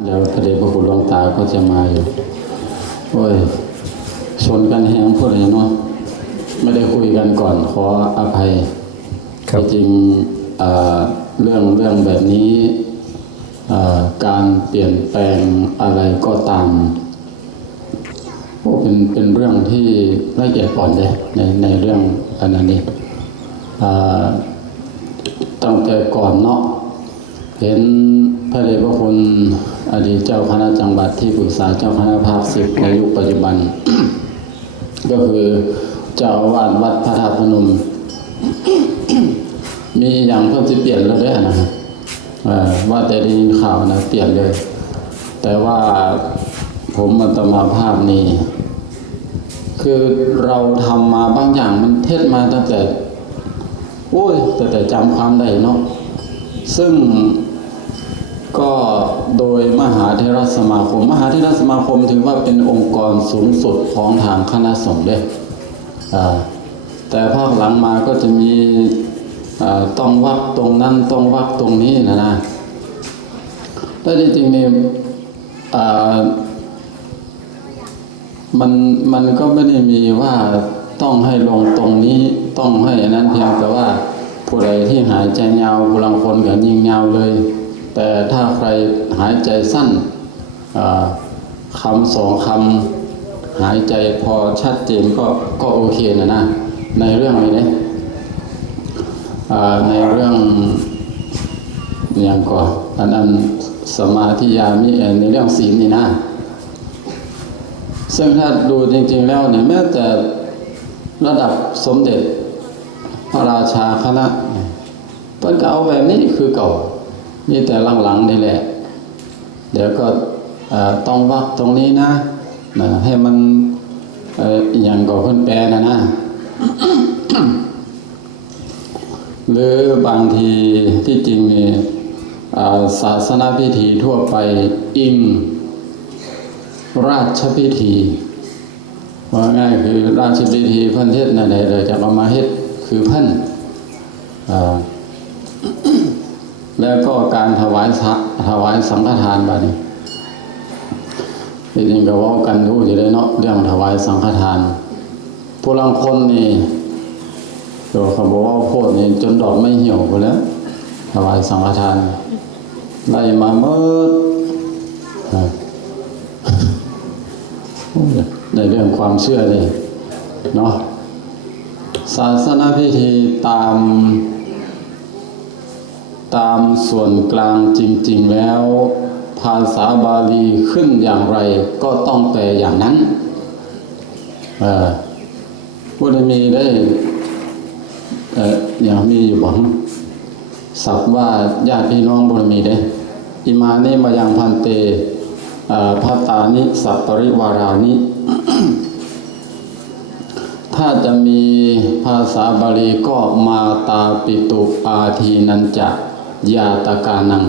เดี๋ยวพระเดชพระคุณหลวงตาก็จะมาอยู่ โอ้ย ชนกันแหงพูดอะไรเนาะ ไม่ได้คุยกันก่อนขออภัยครับที่จริงเอ่อเรื่องเรื่องแบบนี้เอ่อการเปลี่ยนแปลงอะไรก็ตามโอ้เป็นเป็นเรื่องที่ละเอียดอ่อนเลยในในเรื่องอันนั้นนี้เอ่อตั้งแต่ก่อนเนาะ เห็นพระเดชพระคุณอดีตเจ้าคณะจังหวัดที่ปรึกษาเจ้าคณะภาคสิบในยุคปัจจุบัน ก็คือเจ้าอาวาสวัดพระธาตุพนม มีอย่างเพิ่มจะเปลี่ยนแล้วด้วยนะครับว่าแต่ได้ยินข่าวนะเปลี่ยนเลย แต่ว่าผมมันตมาภาพนี้ คือเราทำมาบางอย่างมันเทศมาตั้งแต่โอ้ยแต่แต่จำความได้เนาะ ซึ่งก็โดยมหาเทรสมาคม มหาเทรสมาคมถือว่าเป็นองค์กรสูงสุดของทางคณะสงฆ์ด้วยแต่ภาคหลังมาก็จะมีต้องวักตรงนั้นต้องวักตรงนี้นะนะแต่จริงๆนี่มันมันก็ไม่ได้มีว่าต้องให้ลงตรงนี้ต้องให้อันนั้นเพียงแต่ว่า ผู้ใดที่หายใจยาวผู้ลังคนก็ยิ่งยาวเลย แต่ถ้าใครหายใจสั้นคำสองคำหายใจพอชัดเจนก็ก็โอเคนะนะ ในเรื่องนี้เนี่ยในเรื่องอย่างก่อนอันนั้นสมาธิยามิในเรื่องศีลนี่นะ ซึ่งถ้าดูจริง ๆแล้วเนี่ยแม้แต่ระดับสมเด็จพระราชาคณะ เพิ่นก็เอาแบบนี้คือเก่านี่แต่หลังๆนี่แหละ เดี๋ยวก็ต้องวักตรงนี้นะนะให้มันอย่างก่อเพิ่นแปลนะนะ หรือบางทีที่จริงนี่าศาสนาพิธีทั่วไปอิงราชพิธีว่าง่ายคือราชพิธีพันเทศนั่นแหละเลยจะเอามาเฮ็ดคือพันอ่า แล้วก็การถวายถวายสังฆทานบานี้จริงๆก็ว่ากันรู้อยู่เลยเนาะเรื่องถวายสังฆทานผู้ลังคนนี่ตัวเขาบอกว่าโพดนี่จนดอกไม่เหี่ยวไปแล้วถวายสังฆทานไล่มาเมื่อในเรื่องความเชื่อเลยเนาะศาสนาพิธีตาม ตามส่วนกลางจริง ๆ แล้ว ภาษาบาลีขึ้นอย่างไรก็ต้องแปลอย่างนั้นพุทธมีได้อย่างมีอยู่บ้างศัพท์ว่าญาติพี่น้องบุญมีได้อิมาเนมายังพันเตอ่าพัตานิสัปปริวารานิ ถ้าจะมีภาษาบาลีก็มาตาปิตุอาทีนันจะ ยาตกานัง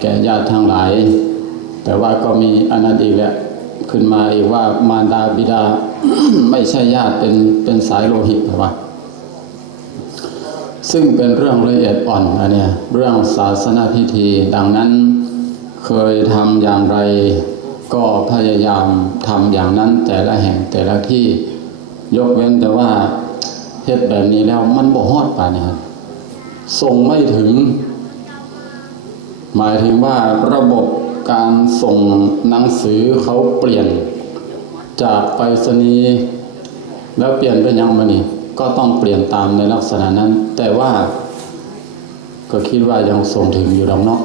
แก่ญาติทั้งหลาย แต่ว่าก็มีอนันต์อีกแหละขึ้นมาอีกว่ามารดาบิดาไม่ใช่ญาติเป็นเป็นสายโลหิตหรอวะซึ่งเป็นเรื่องละเอียดอ่อนอันเนี้ยเรื่องศาสนาพิธี ดังนั้นเคยทำอย่างไร ก็พยายามทำอย่างนั้นแต่ละแห่งแต่ละที่ยกเว้นแต่ว่าเฮ็ดแบบนี้แล้วมันบ่ฮอดป่านนี้ครับ ส่งไม่ถึง หมายถึงว่าระบบการส่งหนังสือเขาเปลี่ยน จากไปรษณีย์แล้วเปลี่ยนเป็นยังมานี่ก็ต้องเปลี่ยนตามในลักษณะนั้น แต่ว่าก็คิดว่ายังส่งถึงอยู่ดอกเนาะ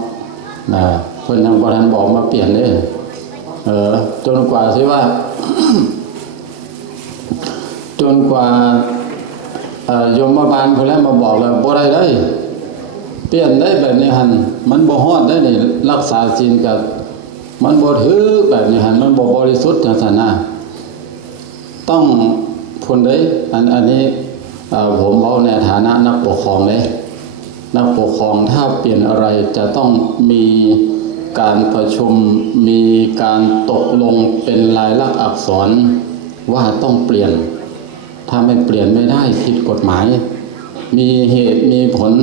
นะเพิ่อนยังบ่ทันบอกมาเปลี่ยนเลยเออจนกว่าสิว่า จนกว่า โยมบาลคนแรกมาบอกแล้วบ่ได้เลยเปลี่ยนได้แบบนี้หันมันบ่ฮอดได้นี่รักษาศีลกับมันบ่ถือแบบนี้หันมันบ่บริสุทธิ์จังซั่นนะต้องพ้นได้อันอันนี้ผมเอาในฐานะนักปกครองเลยนักปกครองถ้าเปลี่ยนอะไรจะต้องมีการประชุมมีการตกลงเป็นลายลักษณ์อักษรว่าต้องเปลี่ยน ถ้าไม่เปลี่ยนไม่ได้ผิดกฎหมาย มีเหตุมีผล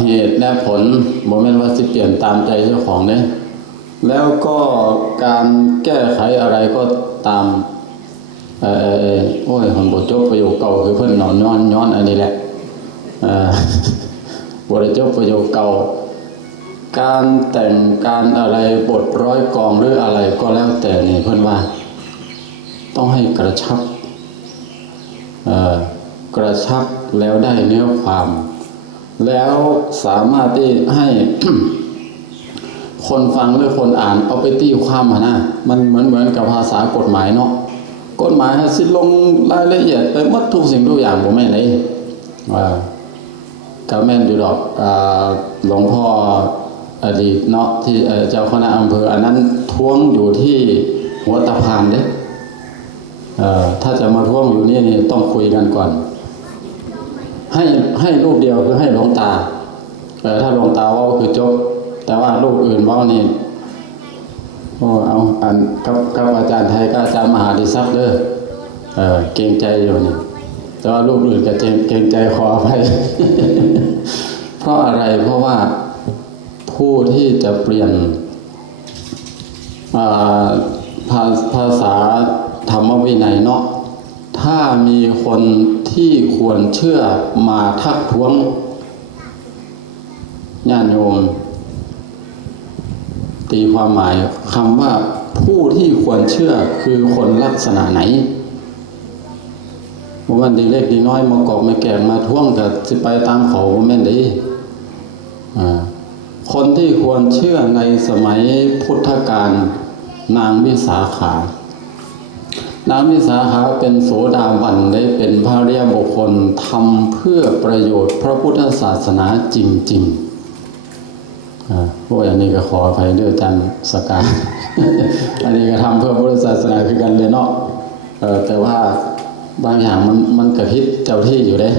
เหตุและผลบ่แม่นว่าสิเปลี่ยนตามใจเจ้าของเด้แล้วก็การแก้ไขอะไรก็ตามเออโอ้ยผมบทจบประโยคเก่าคือเพิ่อนนอนย้อนย้อนอันนี้แหละบทจบประโยคเก่า การแต่งการอะไรบทร้อยกองหรืออะไรก็แล้วแต่นี่เพิ่อนว่า ต้องให้กระชับกระชับแล้วได้เนื้อความ แล้วสามารถที่ให้คนฟังหรือคนอ่านเอาไปตีความอะนะมันเหมือนเหมือนกับภาษากฎหมายเนาะกฎหมายให้สิลงรายละเอียดไปหมดทุกสิ่งทุกอย่างผมไม่นเลยว่าก็แม่นอยู่ดอกหลวงพ่ออดีตเนาะที่เจ้าคณะอำเภออันนั้นท้วงอยู่ที่หัวตะพานเด้ ถ้าจะมาท้วงอยู่นี่นี่ต้องคุยกันก่อน ให้ให้รูปเดียวคือให้หลวงตาถ้าหลวงตาว่าคือจบ แต่ว่ารูปอื่นว่านี่โอ้เอาอันกับกับอาจารย์ไทยกับอาจารย์มหาดิศักเด้อเออเกรงใจอยู่นี่แต่ว่ารูปอื่นก็เกรงใจขออภัยเพราะอะไรเพราะว่าผู้ที่จะเปลี่ยนภาภาษา ธรรมวินัยเนาะถ้ามีคนที่ควรเชื่อมาทักท้วงญาติโยม ตีความหมายคำว่าผู้ที่ควรเชื่อคือคนลักษณะไหนวันดีเล็กดีน้อยมากอกมาแก่มาท่วงกับสิไปตามเขาแม่นดีคนที่ควรเชื่อในสมัยพุทธกาลนางวิสาขา นางวิสาขาเป็นโสดาบันได้เป็นพระเรียบุคคลทำเพื่อประโยชน์พระพุทธศาสนาจริงๆอ่าพวกอันนี้ก็ขออภัยด้วยจันสกาอันนี้ก็ทำเพื่อพุทธศาสนาคือกันเลยเนาะแต่ว่าบางอย่างมันมันกระพิษเจ้าที่อยู่เด้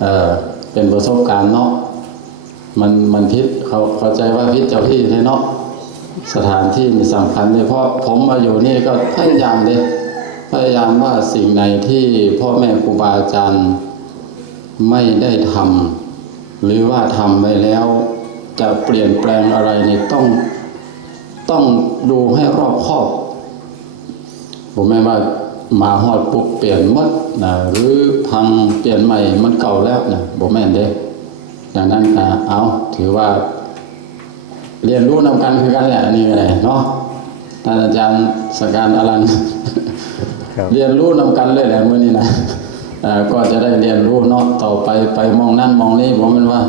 เออเป็นประสบการณ์เนาะมันมันพิษเขาเข้าใจว่าพิษเจ้าที่เลยเนาะสถานที่นี่สำคัญเลยเพราะผมมาอยู่นี่ก็พยายามเลย พยายามว่าสิ่งไหนที่พ่อแม่ครูบาอาจารย์ไม่ได้ทำหรือว่าทำไปแล้วจะเปลี่ยนแปลงอะไรนี่ต้องต้องดูให้รอบคอบ ผมไม่ว่ามาฮอดปุ๊บเปลี่ยนมดนะหรือพังเปลี่ยนใหม่มันเก่าแล้วนะผมแม่นเด้ดังนั้นนะเอาถือว่า เรียนรู้นำกันคือกันแหละนี่ไงเนาะท่านอาจารย์สการอลันครับ เรียนรู้นำกันเลยแหละมื้อนี้นะเอ่อก็จะได้เรียนรู้เนาะต่อไปไปมองนั่นมองนี่ผมมันว่า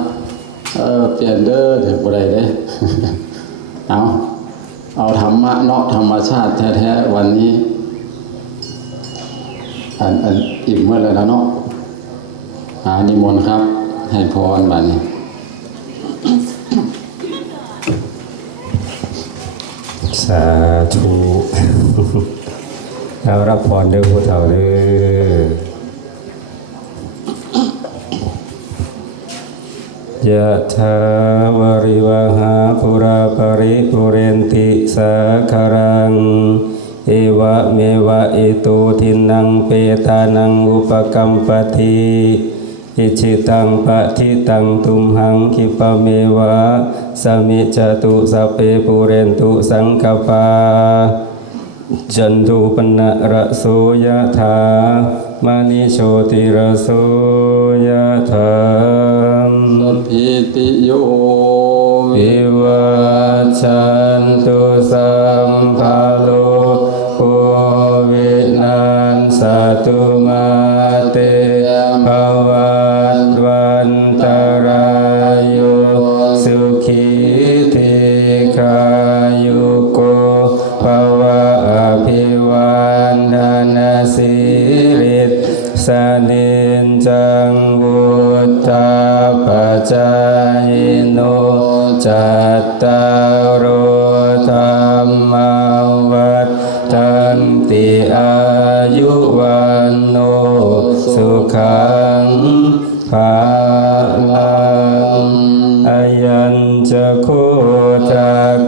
เออเปลี่ยนเด้อถึงบ่ได้เด้เอาเอาธรรมะเนาะธรรมชาติแท้ๆวันนี้ อันอันอิ่มเมื่อแล้วนะเนาะหานิมนต์ครับ ให้พรบัดนี้สาธุ เรารับพรเด้อผู้เฒ่าเด้อยะถาวริวหาปุราปริปุเรนติสาคารัง เอวะเมวะอิโตุทินังเปตานังอุปกัมปติอิชิตังปะทิตังตุมหังคิปะเมวะสมิจจตุสัพเพปุเรนตุสังกปา จันทุปนะระโสยถามณิโชติระโสยถาสัพพิติโย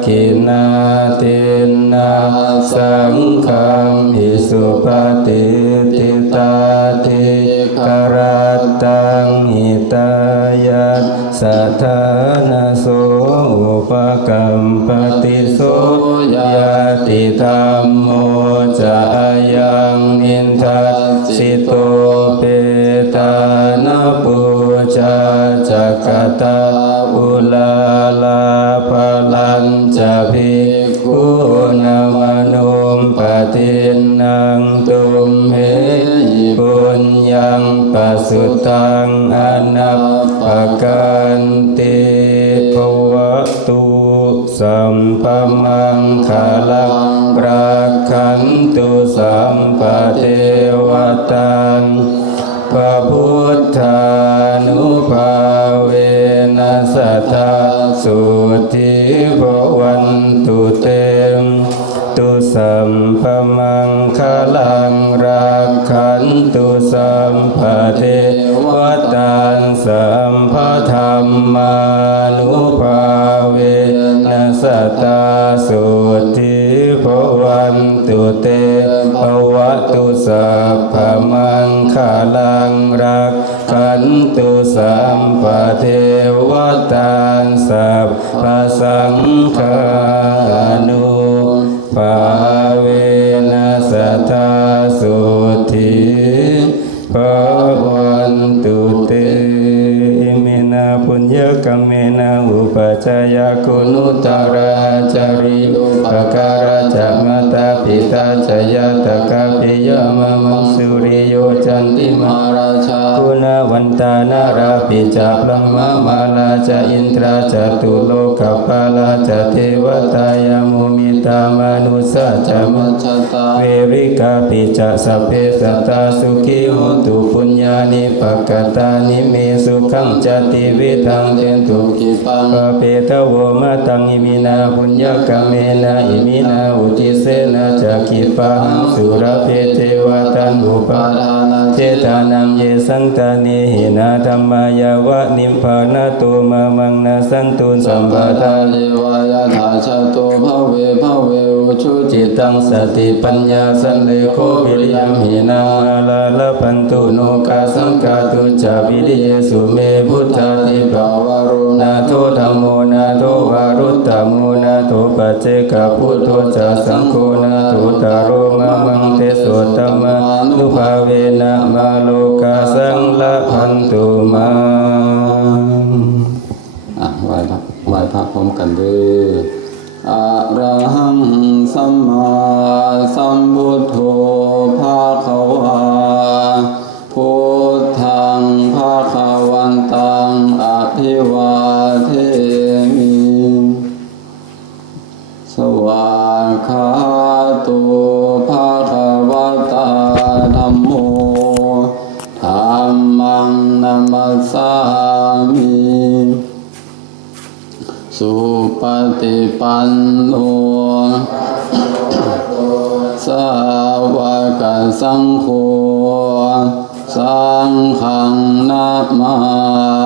กินาตินาสังฆมหิสุปฏิติตาติกรัตตังหิตายัตสัทธานโสอุปกัมปติโสยาติธรรม จาจักตาอุลาลาภลันจะภิกขุนามนุมปฏินังตุมเหปุญญังปสุตังอนัปปกันติภวตุสัมปมังคลังรักขันตุสัมปเมานุภาเวนัสสทธาสุทิภวันตุเตภวตุสัพพมังคลังรักขันตุสัมปเทวตันสัพพสังฆานุภา กมเมนะอุปจายคุณุตราจาริอุปการะจะมตาปิตาจยตกะปิยมะมังสุริโยจันติมาราชาคุณวันตานาราปิจะพระมมาลาจอินทราจตุโลกปาลาจเทวตายามุมิตามนุสจะมัจตาเวริกาปิจะสัพเพสัตตาสุขีโหตุปานิปกตานิเมสุขังจติวิทังเตนตุกิปังปะเปตะโวมะตังอิมินาปุญญกเมนะอิมินาอุทิเสนะจะกิปังสุรเพเทวตันอุปาทานาเจตานัมเยสังตานิหินาธรรมายาวะนิพพานาตุมามังนาสันตุสัมปทาเทวายาถาชาโตภเว ภเวอุชุจิตังสติปัญญาสันเลโควิริยมหินามาลาลพันตุโนกาสังกาตุจาวิริยสุเมพุทธาติภาวารุณาโทธรรมโมนาโทวารุตตโมนาโทปัจเจกพุทโธจะสังโฆนาโทตารโมะมังเทโสตมานุภาเวนะมาโลกาสังละพันตุมาอะไหว้พระไหว้พระพร้อมกันเด้อ อะระหังสัมมาสัมพุทโธภาคาวาพุทธังภาคาวันตังอภิวาเทมิสวากขาโตุภาคาวตาธัมโมธัมมังนัมสสามิ สุปฏิปันโนสาวกสังโฆสังฆังนามา